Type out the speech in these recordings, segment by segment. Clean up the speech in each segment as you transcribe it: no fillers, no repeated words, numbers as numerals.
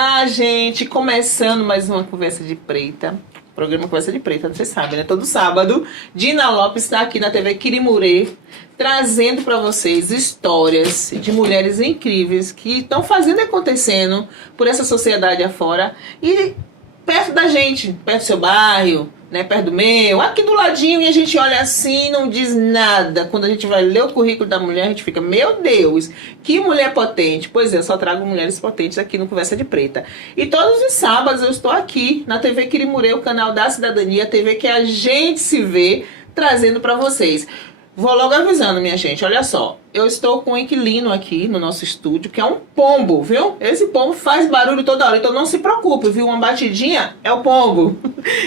Olá, gente! Começando mais uma Conversa de Preta. Programa Conversa de Preta, você sabe, né? Todo sábado, Dina Lopes está aqui na TV Quirimurê, trazendo para vocês histórias de mulheres incríveis que estão fazendo e acontecendo por essa sociedade afora e perto da gente, perto do seu bairro, né, perto do meu, aqui do ladinho, e a gente olha assim e não diz nada. Quando a gente vai ler o currículo da mulher, a gente fica, meu Deus, que mulher potente. Pois é, eu só trago mulheres potentes aqui no Conversa de Preta. E todos os sábados eu estou aqui na TV Quirimurê, o canal da cidadania, a TV que a gente se vê, trazendo para vocês. Vou logo avisando, minha gente, olha só. Eu estou com um inquilino aqui no nosso estúdio, que é um pombo, viu? Esse pombo faz barulho toda hora, então não se preocupe, viu? Uma batidinha é o pombo.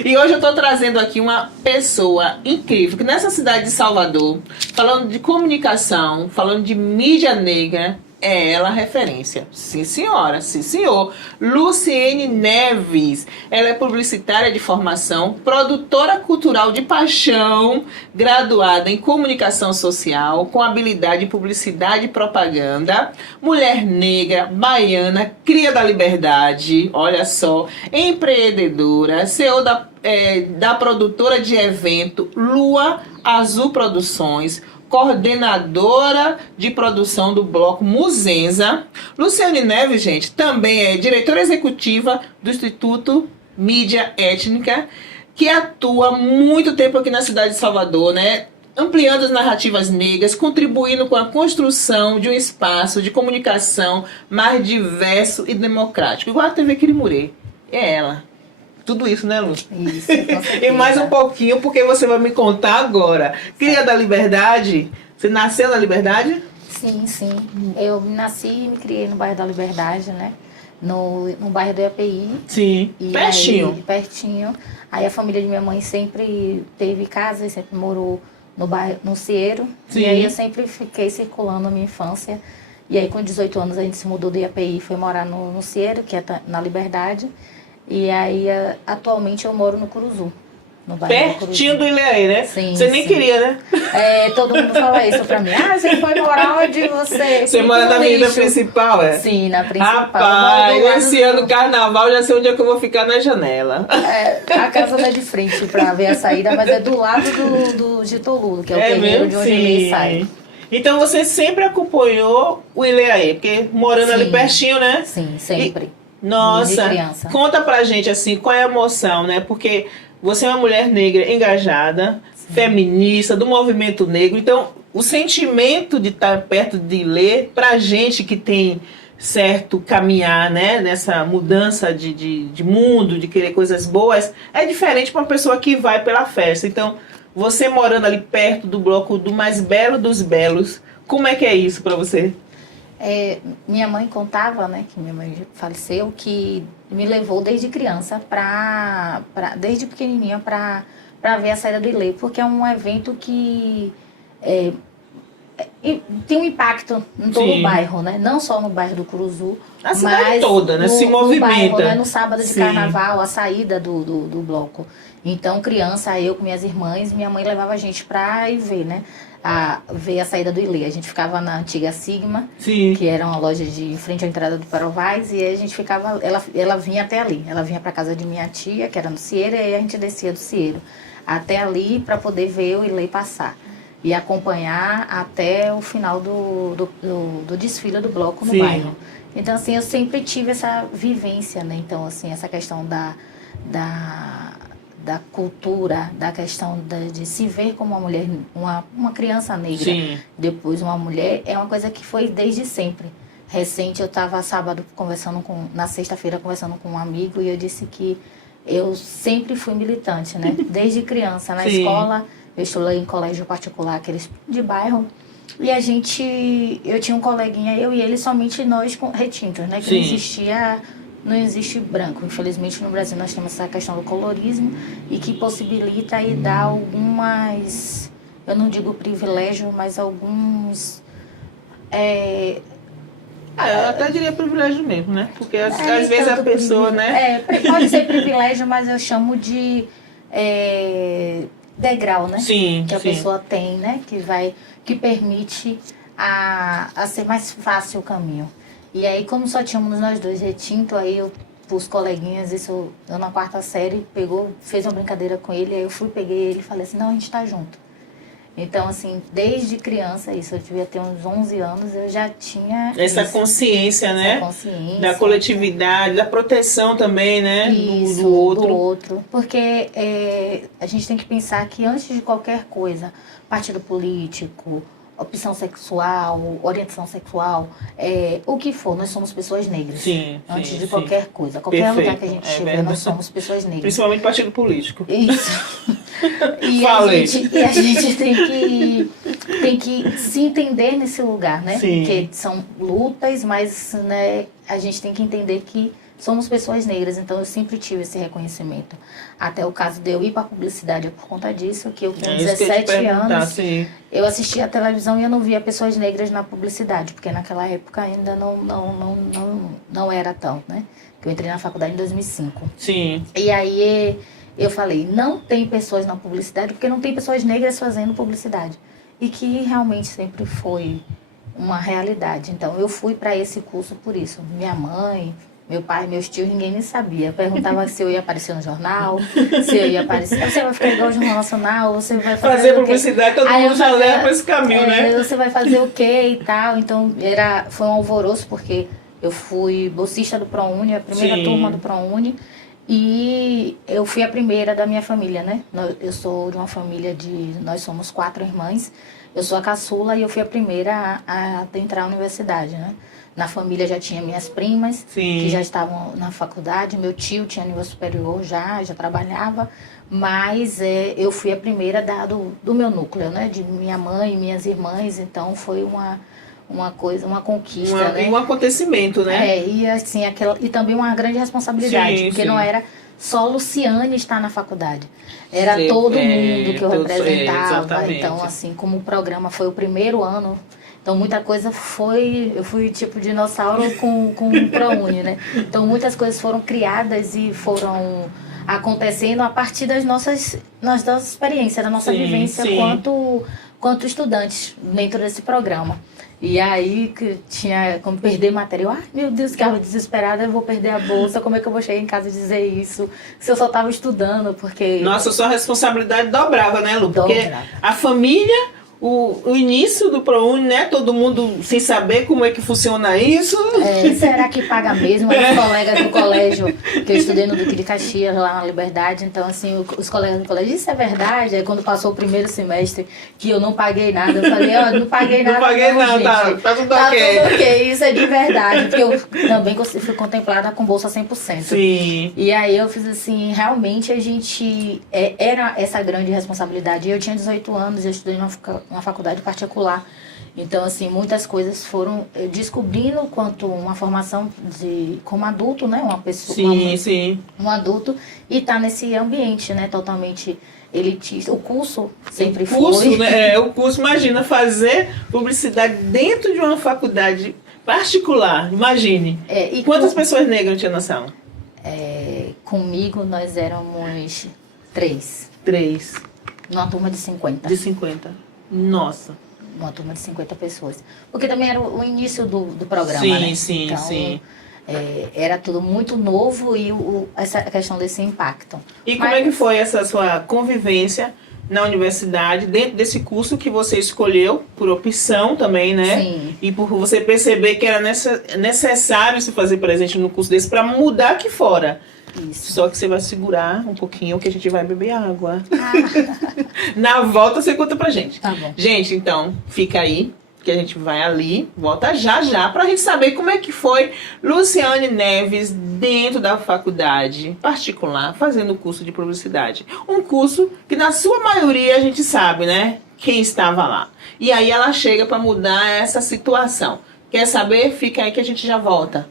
E hoje eu estou trazendo aqui uma pessoa incrível, que nessa cidade de Salvador, falando de comunicação, falando de mídia negra, é ela a referência. Sim, senhora. Sim, senhor. Luciene Neves. Ela é publicitária de formação, produtora cultural de paixão, graduada em comunicação social, com habilidade em publicidade e propaganda, mulher negra, baiana, cria da liberdade, olha só, empreendedora, CEO da produtora de evento Lua Azul Produções, coordenadora de produção do bloco Muzenza. Luciene Neves, gente, também é diretora executiva do Instituto Mídia Étnica, que atua há muito tempo aqui na cidade de Salvador, né? Ampliando as narrativas negras, contribuindo com a construção de um espaço de comunicação mais diverso e democrático. Igual a TV Quirimurê. É ela. Tudo isso, né, Lu? Isso, com certeza. E mais um pouquinho, porque você vai me contar agora. Cria da Liberdade. Você nasceu na Liberdade? Sim, sim. Eu nasci e me criei no bairro da Liberdade, né? No bairro do IAPI. Sim, E pertinho. Aí, pertinho. Aí a família de minha mãe sempre teve casa e sempre morou no bairro, no Cieiro. Sim. E aí eu sempre fiquei circulando a minha infância. E aí com 18 anos a gente se mudou do IAPI e foi morar no Cieiro, que é na Liberdade. E aí, atualmente, eu moro no Curuzu. No bairro Pertinho do Ilhéus, né? Sim, Você nem sim. queria, né? Todo mundo fala isso pra mim. Ah, você foi morar onde você... Você mora na avenida principal, é? Sim, na principal. Rapaz, esse ano do... carnaval, já sei onde é que eu vou ficar na janela. A casa não é de frente pra ver a saída, mas é do lado do Getúlio, que é o terreiro de onde ele sai. Então você sempre acompanhou o Ilhéus, porque morando ali pertinho, né? Sim, sempre. Nossa, Desde criança. Conta pra gente assim, qual é a emoção, né? Porque você é uma mulher negra engajada, feminista, do movimento negro. Então, o sentimento de estar perto de ler, pra gente que tem certo caminhar, né? Nessa mudança de mundo, de querer coisas boas, é diferente pra uma pessoa que vai pela festa. Então, você morando ali perto do bloco do mais belo dos belos, como é que é isso pra você? Minha mãe contava, né, que minha mãe faleceu, que me levou desde criança, desde pequenininha, para ver a saída do Ilê, porque é um evento que tem um impacto em todo o bairro, né? Não só no bairro do Curuzu, a cidade mas toda, né? Se movimenta. No bairro, né? No sábado de Sim. carnaval, a saída do bloco. Então, criança, eu com minhas irmãs, minha mãe levava a gente para ir ver, né? Ver a saída do Ilê. A gente ficava na antiga Sigma, Sim. que era uma loja em frente à entrada do Perovais, e aí a gente ficava, ela vinha até ali. Ela vinha para casa de minha tia, que era no Cieiro, e aí a gente descia do Cieiro até ali para poder ver o Ilê passar e acompanhar até o final do desfile do bloco no bairro. Então, assim, eu sempre tive essa vivência, né? Então, assim, essa questão da cultura, da questão de se ver como uma mulher, uma criança negra, Sim. depois uma mulher, é uma coisa que foi desde sempre. Recente, eu estava sábado na sexta-feira conversando com um amigo e eu disse que eu sempre fui militante, né? Desde criança, na escola, eu estudei em colégio particular, aqueles de bairro, e eu tinha um coleguinha, eu e ele, somente nós retintos, né? Que não existe branco. Infelizmente, no Brasil, nós temos essa questão do colorismo e que possibilita e dá algumas, eu não digo privilégio, mas alguns... eu até diria privilégio mesmo, né? Porque às vezes a pessoa, né? Pode ser privilégio, mas eu chamo de degrau, né? Sim, que a pessoa tem, né? Que permite a ser mais fácil o caminho. E aí, como só tínhamos nós dois retinto, aí os coleguinhas, eu na quarta série, fez uma brincadeira com ele, aí eu peguei ele e falei assim, não, a gente tá junto. Então, assim, desde criança, eu devia ter uns 11 anos, eu já tinha... Essa consciência, né? Essa consciência. Da coletividade, da proteção também, né? Isso, do outro. do outro. Porque a gente tem que pensar que antes de qualquer coisa, partido político, opção sexual, orientação sexual, o que for, nós somos pessoas negras. Sim, antes de sim. qualquer coisa. Qualquer Perfeito. lugar que a gente estiver, nós somos pessoas negras. Principalmente partido político. Isso. E Falei. a gente tem que se entender nesse lugar, né? Sim. Porque são lutas, mas né, a gente tem que entender que somos pessoas negras, então eu sempre tive esse reconhecimento. Até o caso de eu ir para a publicidade é por conta disso, que eu com 17 anos, sim. eu assistia a televisão e eu não via pessoas negras na publicidade, porque naquela época ainda não era tão, né? Que eu entrei na faculdade em 2005. Sim. E aí eu falei, não tem pessoas na publicidade, porque não tem pessoas negras fazendo publicidade. E que realmente sempre foi uma realidade. Então eu fui para esse curso por isso. Minha mãe... Meu pai, meus tios, ninguém nem sabia. Perguntava se eu ia aparecer no jornal, se eu ia aparecer. Você vai ficar igual o Jornal Nacional, você vai fazer publicidade, todo mundo já leva para esse caminho, né? Você vai fazer o quê e tal. Então, foi um alvoroço, porque eu fui bolsista do ProUni, a primeira turma do ProUni. E eu fui a primeira da minha família, né? Eu sou de uma família nós somos 4 irmãs. Eu sou a caçula e eu fui a primeira a entrar na universidade, né? Na família já tinha minhas primas, que já estavam na faculdade. Meu tio tinha nível superior já trabalhava. Mas eu fui a primeira do meu núcleo, né? De minha mãe e minhas irmãs. Então foi uma coisa, uma conquista, né? Um acontecimento, né? E assim, e também uma grande responsabilidade. Porque não era só Luciane estar na faculdade. Era todo mundo que eu representava. Então, assim, como o programa foi o primeiro ano... Então, muita coisa eu fui tipo dinossauro com o ProUni, né? Então, muitas coisas foram criadas e foram acontecendo a partir das nossas experiências, da nossa vivência quanto estudantes dentro desse programa. E aí, que tinha como perder material. Ai, meu Deus, ficava desesperada, eu vou perder a bolsa, como é que eu vou chegar em casa e dizer isso? Se eu só estava estudando, porque... Nossa, sua responsabilidade dobrava, né, Lu? Porque a família... O início do ProUni, né? Todo mundo sem saber como é que funciona isso. Será que paga mesmo? Os colegas do colégio, que eu estudei no Duque de Caxias, lá na Liberdade. Então, assim, os colegas do colégio, isso é verdade? Aí, quando passou o primeiro semestre, que eu não paguei nada, eu falei, não paguei nada. Não paguei não, gente. tá tudo ok. Tá tudo ok, isso é de verdade. Porque eu também fui contemplada com bolsa 100%. Sim. E aí, eu fiz assim, realmente a gente... Era essa grande responsabilidade. Eu tinha 18 anos, eu estudei numa faculdade particular. Então, assim, muitas coisas foram descobrindo quanto uma formação como adulto, né? Uma pessoa, um adulto, e tá nesse ambiente, né? Totalmente elitista. O curso sempre foi. Né? O curso, imagina, fazer publicidade dentro de uma faculdade particular. Imagine. Quantas pessoas negras tinha na sala? Comigo, nós éramos 3. 3. Numa turma de 50. De 50. Nossa. Uma turma de 50 pessoas. Porque também era o início do programa, né? Sim. Era tudo muito novo e essa questão desse impacto. E como é que foi essa sua convivência na universidade, dentro desse curso que você escolheu, por opção também, né? Sim. E por você perceber que era necessário se fazer presente no curso desse para mudar aqui fora. Isso. Só que você vai segurar um pouquinho que a gente vai beber água. Na volta você conta pra gente. Tá bom. Gente, então, fica aí, que a gente vai ali, volta já pra gente saber como é que foi Luciane Neves dentro da faculdade particular, fazendo o curso de publicidade. Um curso que na sua maioria a gente sabe, né? Quem estava lá. E aí ela chega pra mudar essa situação. Quer saber? Fica aí que a gente já volta.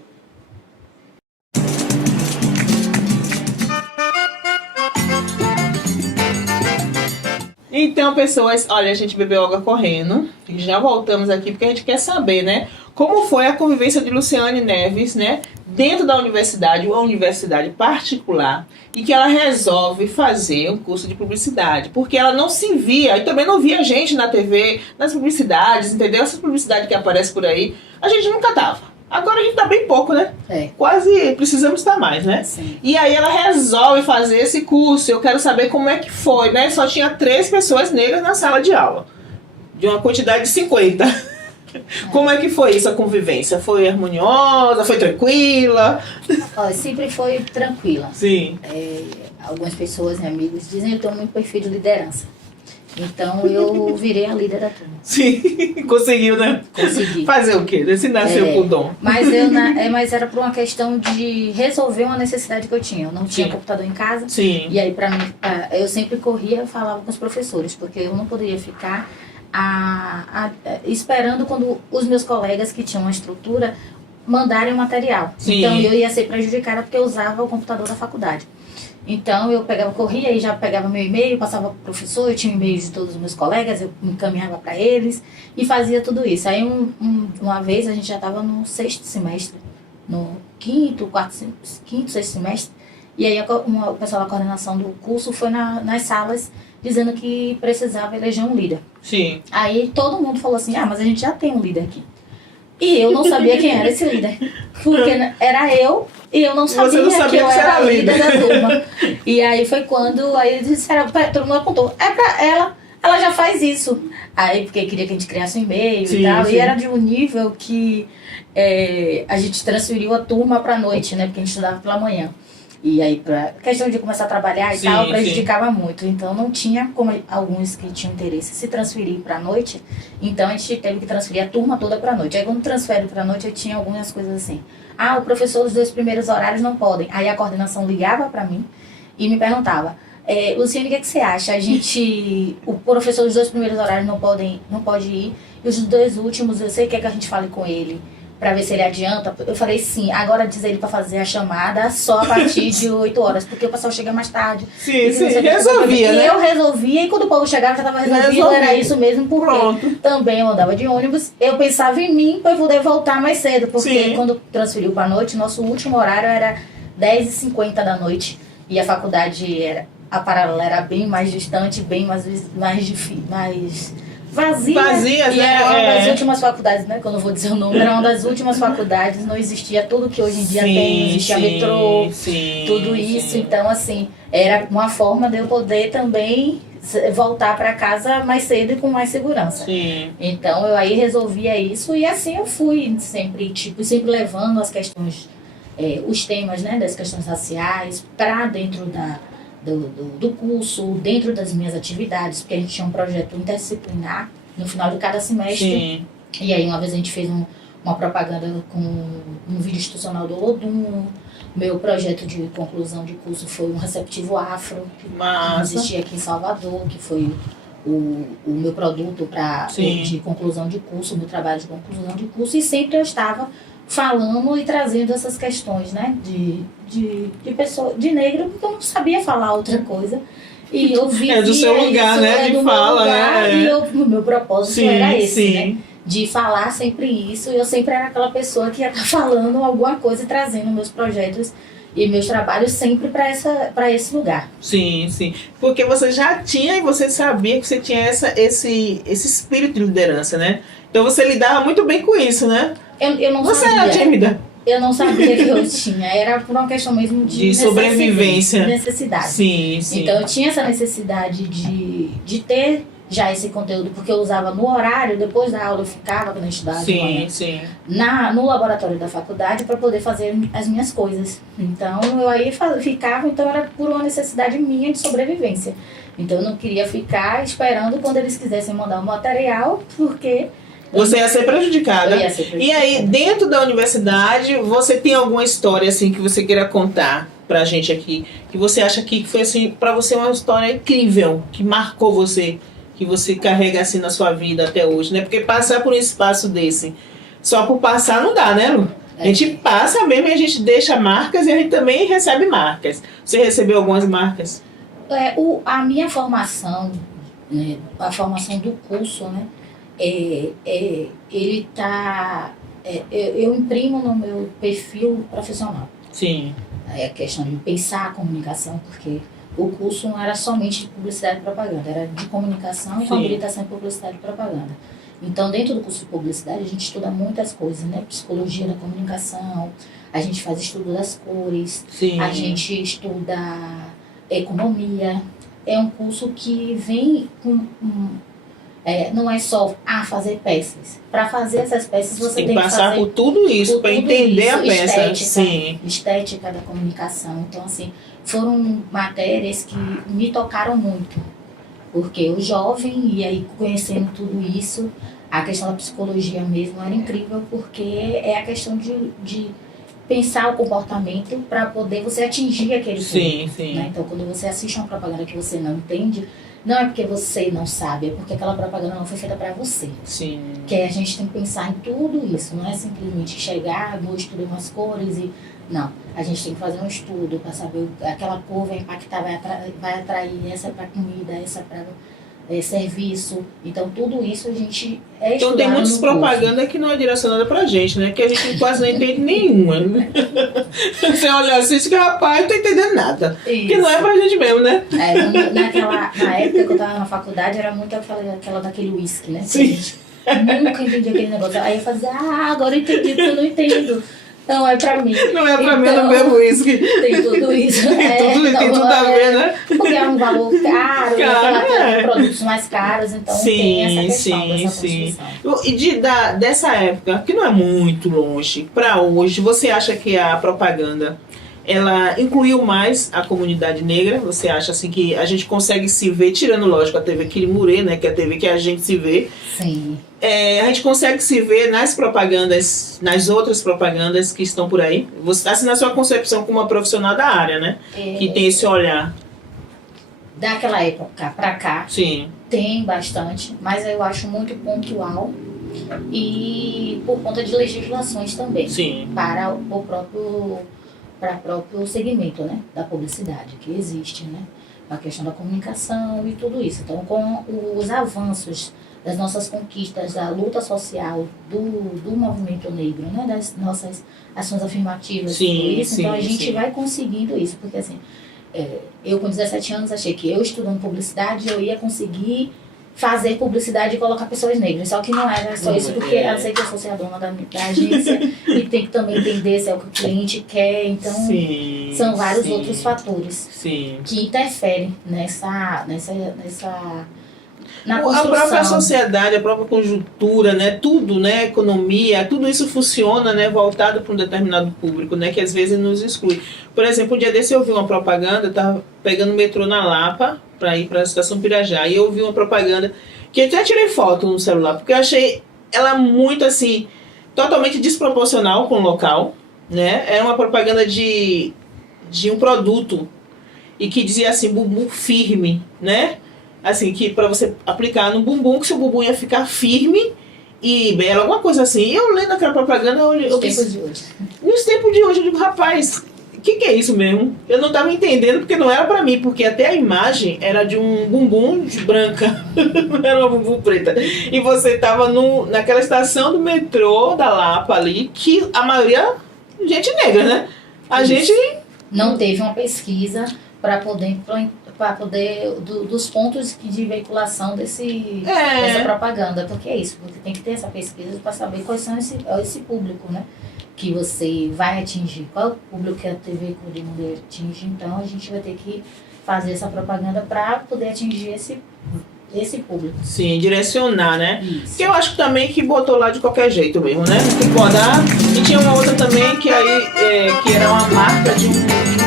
Então, pessoas, olha, a gente bebeu água correndo e já voltamos aqui porque a gente quer saber, né? Como foi a convivência de Luciane Neves, né? Dentro da universidade, uma universidade particular, e que ela resolve fazer um curso de publicidade, porque ela não se via, e também não via gente na TV, nas publicidades, entendeu? Essa publicidade que aparece por aí, a gente nunca tava. Agora a gente tá bem pouco, né? É. Quase precisamos estar mais, né? Sim. E aí ela resolve fazer esse curso. Eu quero saber como é que foi, né? Só tinha 3 pessoas negras na sala de aula. De uma quantidade de 50. Como é que foi isso, a convivência? Foi harmoniosa? Foi tranquila? Olha, sempre foi tranquila. Sim. Algumas pessoas, né, amigos, dizem que eu tenho muito perfil de liderança. Então eu virei a líder da turma. Sim, conseguiu, né? Consegui. Fazer o quê? Você nasceu com o dom. Mas era por uma questão de resolver uma necessidade que eu tinha. Eu não tinha Sim. computador em casa. Sim. E aí, pra mim, eu sempre corria e falava com os professores, porque eu não poderia ficar esperando quando os meus colegas que tinham uma estrutura mandarem o material. Sim. Então eu ia ser prejudicada porque eu usava o computador da faculdade. Então eu corria e já pegava meu e-mail, passava para o professor, eu tinha e-mails de todos os meus colegas, eu encaminhava para eles e fazia tudo isso. Aí uma vez a gente já estava no 6º semestre, no quinto, sexto semestre, e aí o pessoal da coordenação do curso foi nas salas dizendo que precisava eleger um líder. Sim. Aí todo mundo falou assim, mas a gente já tem um líder aqui. E eu não sabia quem era esse líder. Porque era eu e eu não sabia, que eu era a líder da turma. E aí foi quando eles disseram, todo mundo apontou, é pra ela já faz isso. Aí porque queria que a gente criasse um e-mail e tal. Sim. E era de um nível que a gente transferiu a turma pra noite, né? Porque a gente estudava pela manhã. E aí, pra questão de começar a trabalhar e tal, prejudicava muito. Então, não tinha como alguns que tinham interesse se transferir para a noite. Então, a gente teve que transferir a turma toda para a noite. Aí, quando transfere para a noite, eu tinha algumas coisas assim. O professor dos 2 primeiros horários não podem. Aí, a coordenação ligava para mim e me perguntava, Luciane, o que você acha? O professor dos 2 primeiros horários não pode ir. E os 2 últimos, eu sei que a gente fale com ele, para ver se ele adianta. Eu falei sim, agora diz ele para fazer a chamada só a partir de 8 horas, porque o pessoal chega mais tarde. Sim, resolvia, né? E eu resolvia, e quando o povo chegava já estava resolvido, era isso mesmo, porque também eu andava de ônibus, eu pensava em mim para poder voltar mais cedo, porque quando transferiu para a noite, nosso último horário era 10h50 da noite, e a faculdade a paralela era bem mais distante, bem mais vazia, e era uma das últimas faculdades, né? Que eu não vou dizer o nome, era uma das últimas faculdades, não existia tudo que hoje em dia tem, não existia metrô, tudo isso. Então, assim, era uma forma de eu poder também voltar para casa mais cedo e com mais segurança. Sim. Então, eu aí resolvia isso e assim eu fui sempre levando as questões, os temas, né, das questões raciais para dentro do curso, dentro das minhas atividades, porque a gente tinha um projeto interdisciplinar no final de cada semestre. Sim. E aí uma vez a gente fez uma propaganda com um vídeo institucional do Olodum. Meu projeto de conclusão de curso foi um receptivo afro, que existia aqui em Salvador, que foi o meu produto de conclusão de curso, o meu trabalho de conclusão de curso, e sempre eu estava falando e trazendo essas questões, né, de pessoa, de negro, porque eu não sabia falar outra coisa. E eu vivia do seu lugar, isso, né, de fala, né? E o meu propósito era esse, né, de falar sempre isso. E eu sempre era aquela pessoa que ia estar falando alguma coisa e trazendo meus projetos e meus trabalhos sempre para esse lugar. Sim, sim. Porque você já tinha e você sabia que você tinha esse espírito de liderança, né? Então você lidava muito bem com isso, né? Eu não você sabia. Era tímida? Eu não sabia que eu tinha. Era por uma questão mesmo de sobrevivência. Necessidade. Sim. Então eu tinha essa necessidade de ter já esse conteúdo, porque eu usava no horário, depois da aula eu ficava quando eu estudava de manhã, no laboratório da faculdade para poder fazer as minhas coisas. Então eu aí ficava, então era por uma necessidade minha de sobrevivência. Então eu não queria ficar esperando quando eles quisessem mandar o material, porque você ia ser prejudicada. Eu ia ser prejudicada. E aí, dentro da universidade, você tem alguma história assim que você queira contar pra gente aqui, que você acha que foi assim, pra você uma história incrível, que marcou você, que você carrega assim na sua vida até hoje, né? Porque passar por um espaço desse, só por passar não dá, né, Lu? A gente passa mesmo e a gente deixa marcas e a gente também recebe marcas. Você recebeu algumas marcas? A minha formação, a formação do curso, né? Ele tá... eu imprimo no meu perfil profissional. Sim. A questão de pensar a comunicação, porque o curso não era somente de publicidade e propaganda, era de comunicação com habilitação em publicidade e propaganda. Então, dentro do curso de publicidade, a gente estuda muitas coisas, né? Psicologia da comunicação, a gente faz estudo das cores, Sim. a gente estuda economia. É um curso que vem com... não é só fazer peças. Para fazer essas peças, você tem que passar fazer por tudo isso, para entender a peça. estética, Sim. estética da comunicação. Então, assim, foram matérias que me tocaram muito. Porque o jovem, e aí conhecendo tudo isso, a questão da psicologia mesmo era incrível, porque é a questão de pensar o comportamento para poder você atingir aquele público. Sim. Né? Então, quando você assiste uma propaganda que você não entende, não é porque você não sabe, é porque aquela propaganda não foi feita para você. Sim. Que a gente tem que pensar em tudo isso, não é simplesmente chegar, vou estudar umas cores e... Não, a gente tem que fazer um estudo para saber aquela cor vai impactar, vai atrair, essa é para comida, essa é para serviço. Então, tudo isso a gente Então tem muitas propagandas que não é direcionada pra gente, né? Que a gente quase não entende nenhuma. Né? Você olha assim e diz que, rapaz, não tô entendendo nada. Isso. Que não é pra gente mesmo, né? Na época que eu tava na faculdade, era muito aquela daquele whisky, né? Sim. Nunca entendi aquele negócio. Aí eu fazia, agora eu entendi, porque eu não entendo. Não é pra mim. Não é pra mim, eu não bebo uísque. Tem tudo isso. Tem tudo a ver, né? Porque é um valor caro, tem produtos mais caros, então tem essa questão dessa construção. E dessa época, que não é muito longe, pra hoje, você acha que a propaganda, ela incluiu mais a comunidade negra? Você acha assim que a gente consegue se ver, tirando, lógico, a TV Quirimurê, né? Que é a TV que a gente se vê. Sim. A gente consegue se ver nas propagandas, nas outras propagandas que estão por aí? Você, assim, na sua concepção como uma profissional da área, né? Que tem esse olhar. Daquela época pra cá, sim, tem bastante, mas eu acho muito pontual e por conta de legislações também. Sim. Para o próprio segmento, né, da publicidade que existe, né? A questão da comunicação e tudo isso. Então, com os avanços das nossas conquistas, da luta social, do movimento negro, né? Das nossas ações afirmativas, tudo isso. Então, a gente vai conseguindo isso, porque assim, eu com 17 anos achei que eu estudando publicidade, eu ia conseguir fazer publicidade e colocar pessoas negras. Só que não era só isso, porque eu sei que eu fosse a dona da agência e tem que também entender se é o que o cliente quer. Então, são vários outros fatores que interferem na construção. A própria sociedade, a própria conjuntura, né, tudo, né, economia, tudo isso funciona, né, voltado para um determinado público, né, que às vezes nos exclui. Por exemplo, um dia desse eu vi uma propaganda, eu estava pegando o metrô na Lapa para ir para a estação Pirajá, e eu vi uma propaganda que eu até tirei foto no celular, porque eu achei ela muito assim, totalmente desproporcional com o local, né, era uma propaganda de um produto e que dizia assim, bumbum firme, né, assim, que para você aplicar no bumbum, que seu bumbum ia ficar firme e belo, alguma coisa assim. E eu lendo aquela propaganda, Nos tempos de hoje. Nos tempos de hoje, eu digo, rapaz, o que é isso mesmo? Eu não estava entendendo, porque não era para mim, porque até a imagem era de um bumbum de branca, não era uma bumbum preta. E você estava naquela estação do metrô da Lapa ali, que a maioria, gente negra, né? A gente... Não teve uma pesquisa para poder dos pontos de veiculação dessa propaganda, porque é isso, você tem que ter essa pesquisa para saber quais são esse público, né, que você vai atingir, qual é o público que a TV Quirimurê atinge. Então a gente vai ter que fazer essa propaganda para poder atingir esse público. Sim, direcionar, né? Isso. Que eu acho também que botou lá de qualquer jeito mesmo, né? Tem que rodar. E tinha uma outra também que que era uma marca de um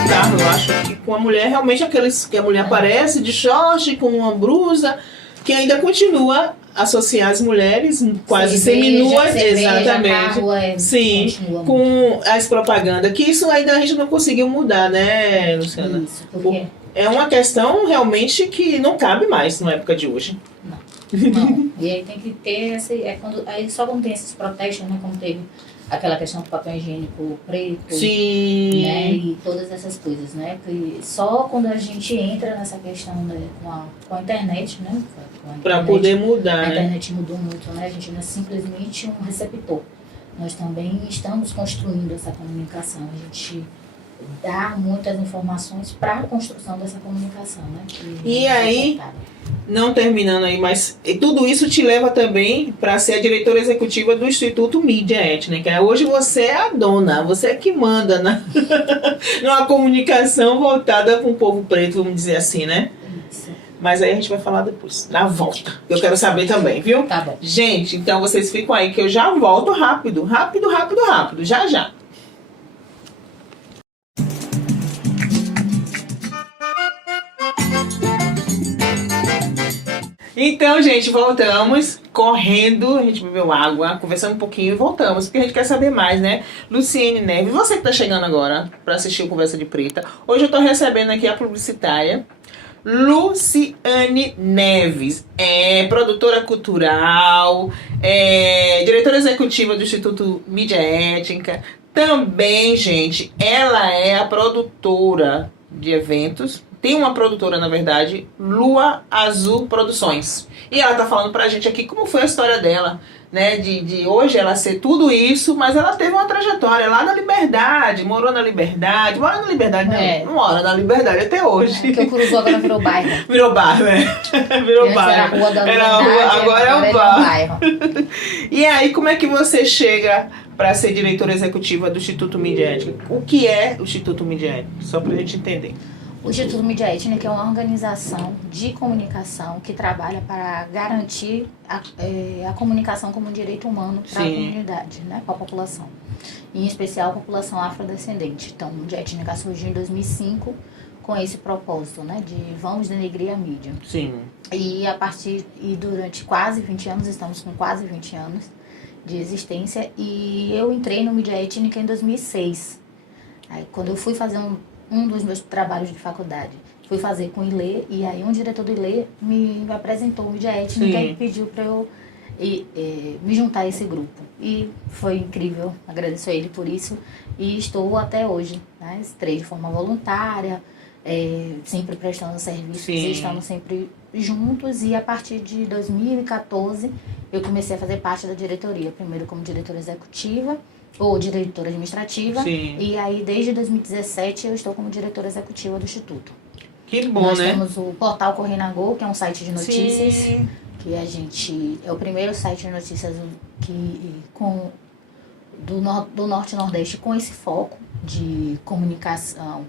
carro, eu acho, que com a mulher, realmente aqueles que a mulher aparece de short, com uma blusa, que ainda continua a associar as mulheres quase seminuas, exatamente. Carro, sim, com as propagandas, que isso ainda a gente não conseguiu mudar, né, Luciana? Isso, porque... É uma questão realmente que não cabe mais na época de hoje. Não. E aí tem que ter aí só quando tem esses protestos, né, como teve aquela questão do papel higiênico preto, sim, né, e todas essas coisas, né, que só quando a gente entra nessa questão, né, com a internet, né, para poder mudar, a internet mudou muito, né, a gente não é simplesmente um receptor, nós também estamos construindo essa comunicação, a gente dar muitas informações para a construção dessa comunicação, né? E aí, não terminando aí, mas tudo isso te leva também para ser a diretora executiva do Instituto Mídia Étnica. Hoje você é a dona, você é que manda numa comunicação voltada para o povo preto, vamos dizer assim, né? Isso. Mas aí a gente vai falar depois, na volta. Eu quero saber também, viu? Tá bom. Gente, então vocês ficam aí que eu já volto rápido, já já. Então, gente, voltamos correndo, a gente bebeu água, conversando um pouquinho e voltamos, porque a gente quer saber mais, né? Luciene Neves, você que tá chegando agora para assistir o Conversa de Preta, hoje eu tô recebendo aqui a publicitária Luciene Neves, é produtora cultural, é diretora executiva do Instituto Mídia Étnica. Também, gente, ela é a produtora de eventos. Tem uma produtora, na verdade, Lua Azul Produções. E ela tá falando pra gente aqui como foi a história dela, né? De hoje ela ser tudo isso, mas ela teve uma trajetória lá na Liberdade, morou na Liberdade, mora na Liberdade, né? Não mora na Liberdade até hoje. Porque o Cruzou agora virou bairro. Virou bairro, né? Virou Antes bairro. era a Rua da Era a Liberdade, rua, agora é o bairro. E aí, como é que você chega para ser diretora executiva do Instituto Mídia Étnica? O que é o Instituto Mídia Étnica? Só pra gente entender. O Instituto Mídia Étnica é uma organização de comunicação que trabalha para garantir a comunicação como um direito humano para a comunidade, né, para a população. Em especial a população afrodescendente. Então, o Mídia Étnica surgiu em 2005 com esse propósito, né, de vamos denegrir a mídia. Sim. E durante quase 20 anos, estamos com quase 20 anos de existência, e eu entrei no Mídia Étnica em 2006. Aí, quando eu fui fazer um dos meus trabalhos de faculdade, fui fazer com o ILE, e aí um diretor do ILE me apresentou o Mídia Étnica e pediu para eu me juntar a esse grupo. E foi incrível, agradeço a ele por isso, e estou até hoje, né? Entrei de forma voluntária, sempre prestando serviços, e estamos sempre juntos, e a partir de 2014 eu comecei a fazer parte da diretoria, primeiro como diretora executiva, ou diretora administrativa, e aí desde 2017 eu estou como diretora executiva do Instituto. Que bom, Nós né? temos o portal Corrinago, que é um site de notícias, que a gente é o primeiro site de notícias do Norte e Nordeste com esse foco de comunicação,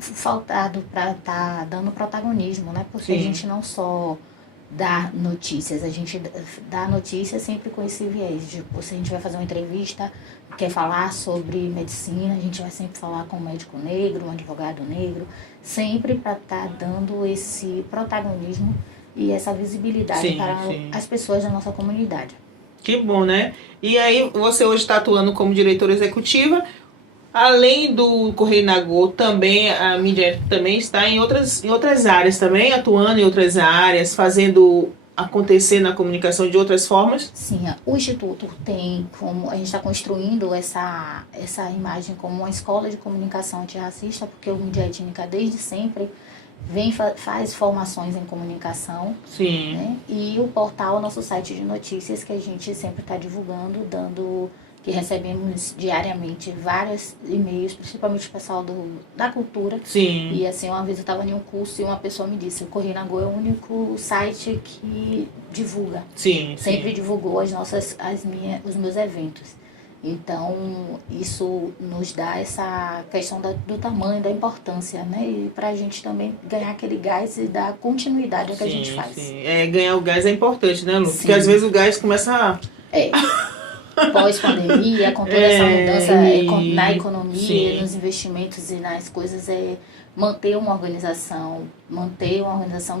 faltado para estar dando protagonismo, né? Porque a gente não só dá notícias, a gente dá notícias sempre com esse viés. Tipo, se a gente vai fazer uma entrevista, quer falar sobre medicina, a gente vai sempre falar com um médico negro, um advogado negro, sempre para estar dando esse protagonismo e essa visibilidade para as pessoas da nossa comunidade. Que bom, né? E aí, você hoje está atuando como diretora executiva. Além do Correio também a mídia também está em outras áreas também, atuando em outras áreas, fazendo acontecer na comunicação de outras formas? Sim, o Instituto tem como, a gente está construindo essa imagem como uma escola de comunicação antirracista, porque o Mídia Étnica desde sempre faz formações em comunicação. Sim. Né? E o portal é o nosso site de notícias que a gente sempre está divulgando, que recebemos diariamente vários e-mails, principalmente o pessoal da cultura. Sim. E assim, uma vez eu estava em um curso e uma pessoa me disse, o Correio é o único site que divulga. Sim. Sempre divulgou os meus eventos. Então, isso nos dá essa questão do tamanho, da importância, né? E para a gente também ganhar aquele gás e dar continuidade ao que a gente faz. Sim. Ganhar o gás é importante, né, Lu? Porque às vezes o gás começa a... Pós-pandemia, com toda essa mudança na economia, nos investimentos e nas coisas, manter uma organização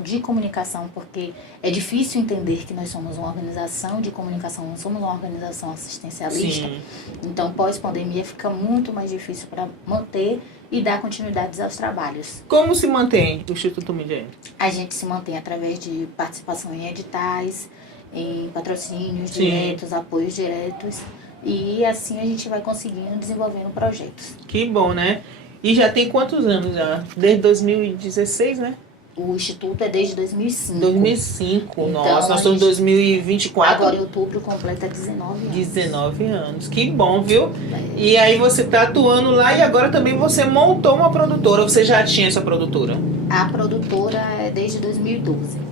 de comunicação, porque é difícil entender que nós somos uma organização de comunicação, não somos uma organização assistencialista. Sim. Então, pós-pandemia, fica muito mais difícil para manter e dar continuidades aos trabalhos. Como se mantém o Instituto Mídia? A gente se mantém através de participação em editais, em patrocínios diretos, apoios diretos, e assim a gente vai conseguindo desenvolvendo projetos. Que bom, né? E já tem quantos anos já? Desde 2016, né? O Instituto é desde 2005. 2005, Então, nossa, nós estamos em 2024. Agora em outubro completa 19 anos. 19 anos, que bom, viu? É. E aí você tá atuando lá e agora também você montou uma produtora, você já tinha essa produtora? A produtora é desde 2012. Né?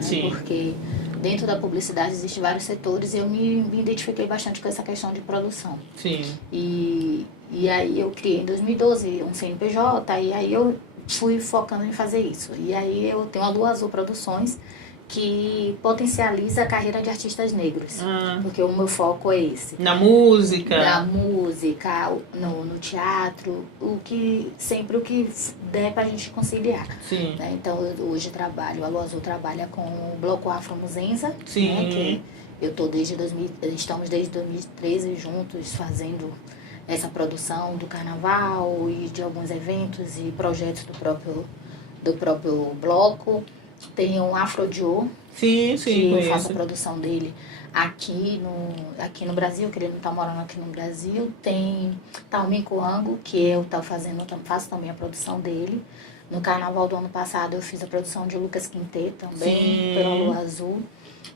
Sim. Porque dentro da publicidade existem vários setores e eu me identifiquei bastante com essa questão de produção. Sim. E aí eu criei em 2012 um CNPJ e aí eu fui focando em fazer isso. E aí eu tenho a Lua Azul Produções, que potencializa a carreira de artistas negros. Porque o meu foco é esse. Na música? Na música, no teatro, sempre o que der pra gente conciliar. Sim. Né? Então, eu hoje trabalho, a Lua Azul trabalha com o Bloco Afro Muzenza. Sim. Né? Que estamos desde 2013 juntos fazendo essa produção do carnaval e de alguns eventos e projetos do próprio bloco. Tem o Afro Joe, sim, que eu conheço. faço a produção dele aqui no Brasil, que ele não está morando aqui no Brasil. Tem Talmin Coango, que eu faço também a produção dele. No carnaval do ano passado eu fiz a produção de Lucas Quintê também, Sim. pela Lua Azul.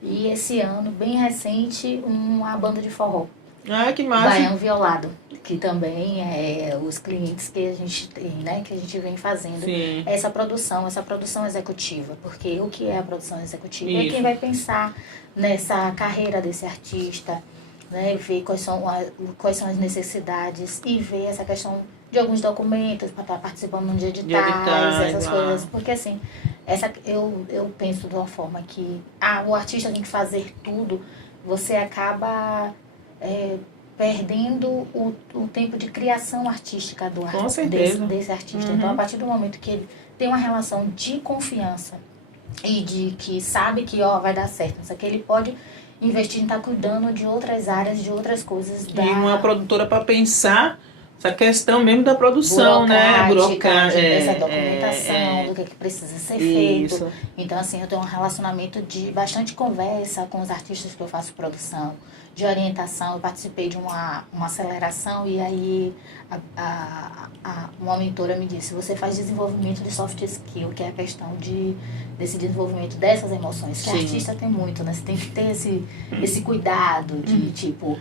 E esse ano, bem recente, uma banda de forró. Ah, que massa. Baião Violado, que também é os clientes que a gente tem, né, que a gente vem fazendo. Sim. Essa produção executiva, porque o que é a produção executiva? Isso. É quem vai pensar nessa carreira desse artista, né, ver quais são as necessidades e ver essa questão de alguns documentos para estar participando de editais, essas coisas, porque assim, eu penso de uma forma que o artista tem que fazer tudo, você acaba perdendo o tempo de criação artística desse artista. Então, a partir do momento que ele tem uma relação de confiança e de que sabe que vai dar certo, só que ele pode investir em estar cuidando de outras áreas, de outras coisas. E uma produtora para pensar essa questão mesmo da produção, né? Burocrática, essa documentação, do que precisa ser isso. feito. Então, assim, eu tenho um relacionamento de bastante conversa com os artistas que eu faço produção, de orientação. Eu participei de uma aceleração e aí uma mentora me disse: você faz desenvolvimento de soft skill, que é a questão desse desenvolvimento dessas emoções, que o artista tem muito, né? Você tem que ter esse cuidado de, tipo,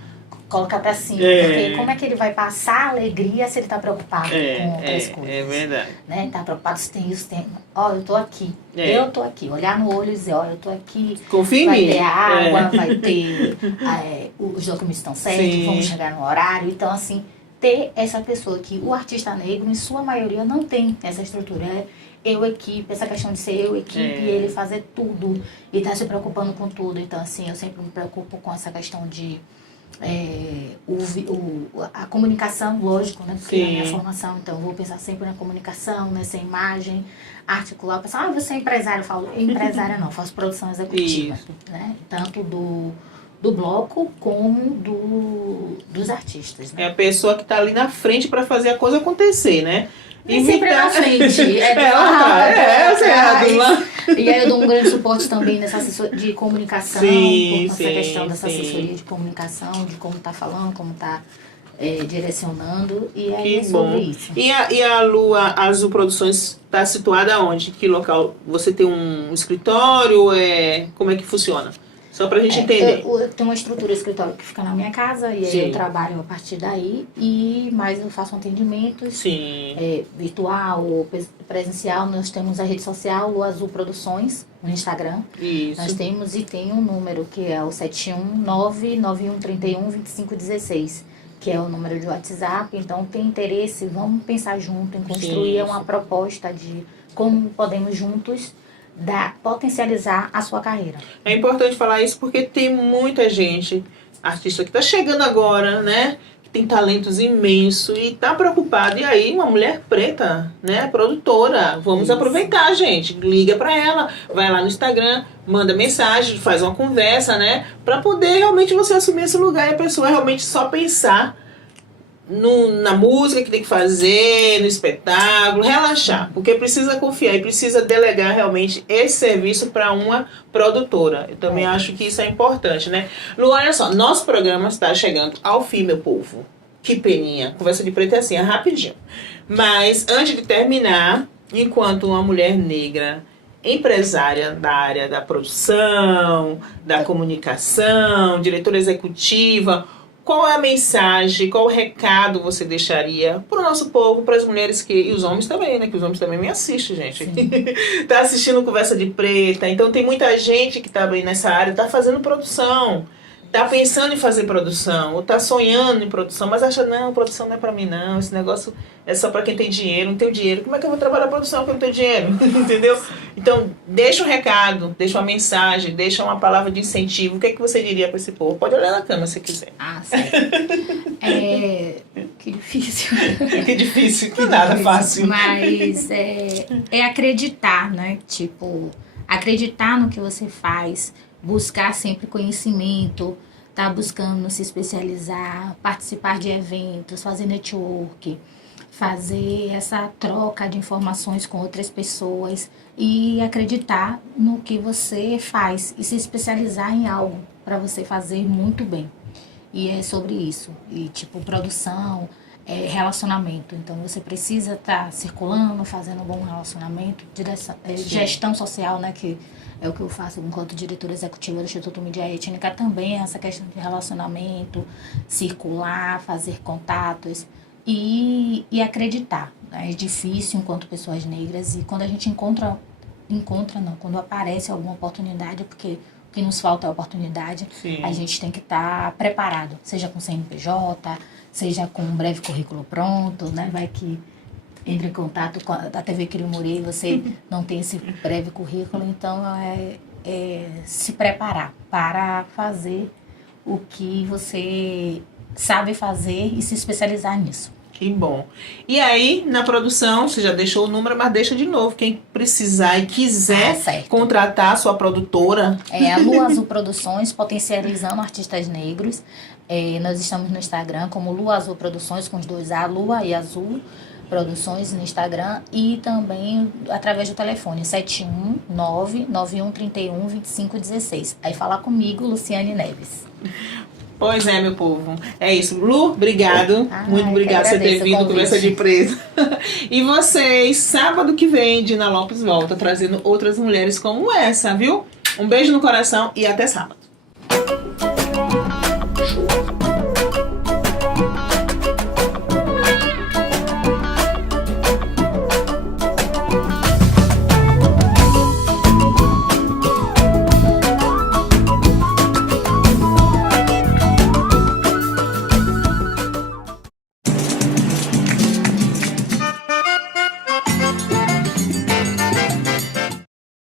colocar pra cima, porque como é que ele vai passar alegria se ele tá preocupado com outras coisas? É verdade. Né? Tá preocupado se tem isso, eu tô aqui. Eu tô aqui. Olhar no olho e dizer, eu tô aqui. Confia em vai mim. Ter água, vai ter os documentos estão certos, vamos chegar no horário. Então, assim, ter essa pessoa que o artista negro, em sua maioria, não tem essa estrutura. Equipe, essa questão de ser equipe e ele fazer tudo e tá se preocupando com tudo. Então, assim, eu sempre me preocupo com essa questão de a comunicação, lógico, né? Porque é a minha formação, então eu vou pensar sempre na comunicação, nessa imagem, articular. O pessoal, você é empresária? Eu falo, empresária não, faço produção executiva, né? Tanto do bloco como dos artistas, né? É a pessoa que está ali na frente para fazer a coisa acontecer, né? E sempre na frente. E aí eu dou um grande suporte também nessa assessoria de comunicação, essa questão dessa assessoria de comunicação, de como tá falando, como tá direcionando. E aí que sobre bom. isso. E a Lua Azul Produções está situada onde? Que local? Você tem um escritório? Como é que funciona? Só pra gente entender. Eu tenho uma estrutura escritório que fica na minha casa e aí eu trabalho a partir daí, mas eu faço atendimentos virtual ou presencial. Nós temos a rede social Lua Azul Produções no Instagram. Isso. Nós temos e tem um número que é o 71991312516, que é o número de WhatsApp. Então, tem interesse, vamos pensar junto em construir uma proposta de como podemos juntos potencializar a sua carreira. É importante falar isso porque tem muita gente, artista que está chegando agora, né? Que tem talentos imensos e está preocupado. E aí, uma mulher preta, né? Produtora. Vamos aproveitar, gente. Liga para ela, vai lá no Instagram, manda mensagem, faz uma conversa, né? Para poder realmente você assumir esse lugar e a pessoa realmente só pensar na música que tem que fazer, no espetáculo, relaxar, porque precisa confiar e precisa delegar realmente esse serviço para uma produtora. Eu também acho que isso é importante, né? Lu, olha só, nosso programa está chegando ao fim, meu povo. Que peninha. Conversa de Preto é assim, é rapidinho. Mas antes de terminar, enquanto uma mulher negra, empresária da área da produção, da comunicação, diretora executiva, qual é a mensagem, qual o recado você deixaria para o nosso povo, para as mulheres e os homens também, né? Que os homens também me assistem, gente. Tá assistindo Conversa de Preta, então tem muita gente que tá bem nessa área, tá fazendo produção, tá pensando em fazer produção, ou tá sonhando em produção, mas acha, não, produção não é para mim não, esse negócio é só para quem tem dinheiro, não tenho dinheiro. Como é que eu vou trabalhar produção porque eu não tenho dinheiro? Entendeu? Então, deixa um recado, deixa uma mensagem, deixa uma palavra de incentivo. O que é que você diria para esse povo? Pode olhar na câmera se quiser. Ah, sim. Que difícil. Que difícil, que nada fácil. Mas é acreditar, né? Tipo, acreditar no que você faz, buscar sempre conhecimento, tá buscando se especializar, participar de eventos, fazer network, fazer essa troca de informações com outras pessoas e acreditar no que você faz e se especializar em algo para você fazer muito bem. E é sobre isso. E tipo, produção, relacionamento. Então você precisa estar circulando, fazendo um bom relacionamento, gestão social, né, que é o que eu faço enquanto diretora executiva do Instituto Mídia Étnica, também essa questão de relacionamento, circular, fazer contatos e acreditar. É difícil enquanto pessoas negras, e quando a gente quando aparece alguma oportunidade, porque o que nos falta é oportunidade. Sim. A gente tem que estar preparado, seja com CNPJ, seja com um breve currículo pronto, né? Vai que entre em contato com a TV Quirimurê e você não tem esse breve currículo, então se preparar para fazer o que você sabe fazer e se especializar nisso. Que bom. E aí, na produção, você já deixou o número, mas deixa de novo. Quem precisar e quiser contratar a sua produtora. É a Lua Azul Produções, potencializando artistas negros. Nós estamos no Instagram como Lua Azul Produções, com os dois A, Lua e Azul Produções no Instagram, e também através do telefone 719-9131-2516. Aí fala comigo, Luciane Neves. Pois é, meu povo. É isso. Lu, obrigado. Muito obrigado por você ter vindo Conversa de Preta. E vocês, sábado que vem, Dina Lopes volta trazendo outras mulheres como essa, viu? Um beijo no coração e até sábado.